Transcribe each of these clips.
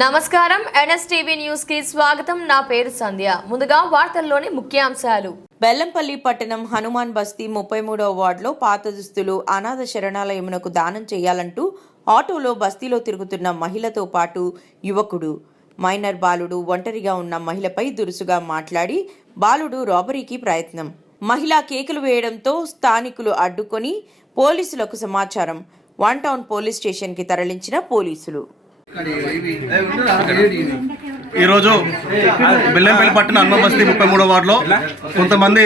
నమస్కారం. ఎన్ఎస్టీవీ న్యూస్కి స్వాగతం. నా పేరు సంధ్య. ముందుగా వార్తల్లోని ముఖ్యాంశాలు. బెల్లంపల్లి పట్టణం హనుమాన్ బస్తీ ముప్పై మూడవ వార్డులో పాత దుస్తులు అనాథ శరణాలయమునకు దానం చేయాలంటూ ఆటోలో బస్తీలో తిరుగుతున్న మహిళతో పాటు యువకుడు. మైనర్ బాలుడు ఒంటరిగా ఉన్న మహిళపై దురుసుగా మాట్లాడి బాలుడు రాబరీకి ప్రయత్నం. మహిళ కేకులు వేయడంతో స్థానికులు అడ్డుకొని పోలీసులకు సమాచారం. వన్ టౌన్ పోలీస్ స్టేషన్కి తరలించిన పోలీసులు. ఈరోజు బెల్లంపల్లి పట్టణ హనుమ ముప్పై మూడో వార్డులో కొంతమంది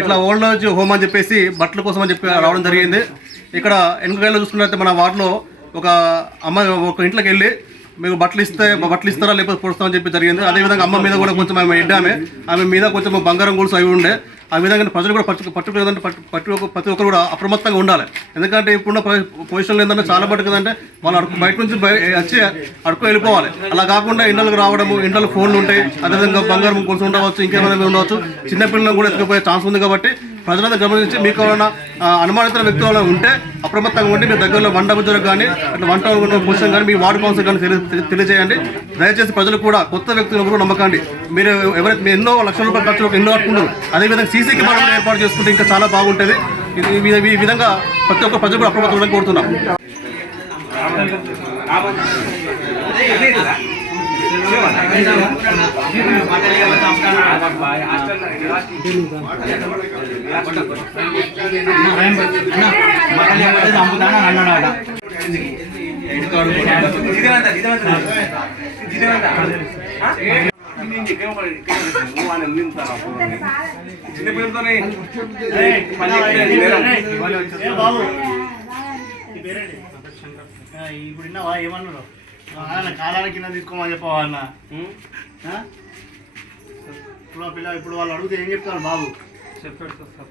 ఇట్లా ఓల్డ్ ఏజ్ హోమ్ అని చెప్పేసి బట్టల కోసం అని చెప్పి రావడం జరిగింది. ఇక్కడ ఎన్నికల్లో చూసుకున్నట్లయితే మన వార్డులో ఒక అమ్మాయి ఒక ఇంట్లోకి వెళ్ళి మీకు బట్టలు ఇస్తే బట్టలు ఇస్తారా లేకపోతే పొడుస్తామని చెప్పి జరిగింది. అదేవిధంగా అమ్మ మీద కూడా కొంచెం ఆమె ఎడ్డ ఆమె ఆమె మీద కొంచెం బంగారం గొలుసు అవి ఉండే. ఆ విధంగా ప్రజలు కూడా పట్టు పట్టు పట్టు ప్రతి ఒక్కరు కూడా అప్రమత్తంగా ఉండాలి. ఎందుకంటే ఇప్పుడున్న పొజిషన్లు పొజిషన్లో ఏంటంటే చాలా మటుకు ఏంటంటే వాళ్ళు అడుగు బయట నుంచి వచ్చి అడుకు వెళ్ళిపోవాలి. అలా కాకుండా ఇండలకు రావడము ఇండలు ఫోన్లు ఉంటాయి. అదేవిధంగా బంగారం కొలుసు ఉండవచ్చు ఇంకేమైనా ఉండవచ్చు. చిన్నపిల్లలను కూడా ఎత్తుకుపోయే ఛాన్స్ ఉంది కాబట్టి ప్రజలంతా గమనించి మీకు ఏమైనా ఆ, అనుమానిత వ్యక్తులు ఉంటే అప్రమత్తంగా ఉండి మీ దగ్గరలో వంట డబుల్ కానీ అట్లా వంట టౌన్ కానీ మీ వార్డు కౌన్సిల్ కానీ తెలియజేయండి. దయచేసి ప్రజలు కూడా కొత్త వ్యక్తులు ఎవరు నమ్మకండి. మీరు ఎవరైతే ఎన్నో లక్షల రూపాయల ఖర్చులు ఎన్నో కట్టుకున్నారు అదేవిధంగా సీసీ కెమెరాలు ఏర్పాటు చేసుకుంటే ఇంకా చాలా బాగుంటుంది. ఈ- ఈ విధంగా ప్రతి ఒక్క ప్రజలు కూడా అప్రమత్తం కోరుతున్నాం. చిన్నపిల్లలతోనే ఆ, ఇప్పుడు విన్నావా కాలానికి కింద తీసుకోమని చెప్పవా అన్న ఆ? ఇప్పుడు పిల్ల ఇప్పుడు వాళ్ళు అడిగితే ఏం చెప్తారు బాబు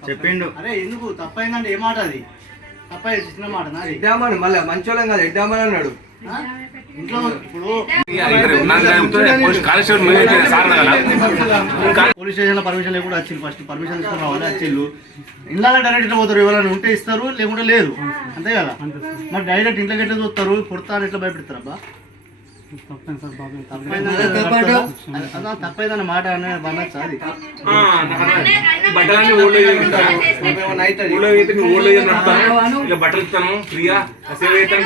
చెప్పిండు. అరే ఎందుకు? తప్పైందంటే ఏ మాట అది? తప్పైంది చిన్న మాట నాది. ఇద్దామని మళ్ళీ మంచోళ్ళం కాదు ఇద్దామని అన్నాడు? ఇంట్లో ఇప్పుడు పోలీస్ స్టేషన్లో పర్మిషన్ లేకుండా వచ్చింది ఫస్ట్. పర్మిషన్ తీసుకుని రావాలి వచ్చిళ్ళు ఇంట్లో డైరెక్ట్ ఇట్లా పోతారు ఎవరైనా ఉంటే ఇస్తారు లేకుంటే లేదు. అంతే కదా? మరి డైరెక్ట్ ఇంట్లోకి ఎట్లా చూస్తారు? పుడతా అని ఎట్లా భయపెడతారు అబ్బా? తప్పైందన్న మాట అనే బంధచ్చు అది బట్టలన్నీ ఊళ్ళో చేస్తాను ఊళ్ళో అయితే నువ్వు ఊళ్ళో చేస్తాను ఇలా బట్టలు ఇస్తాను ఫ్రీగా అయితే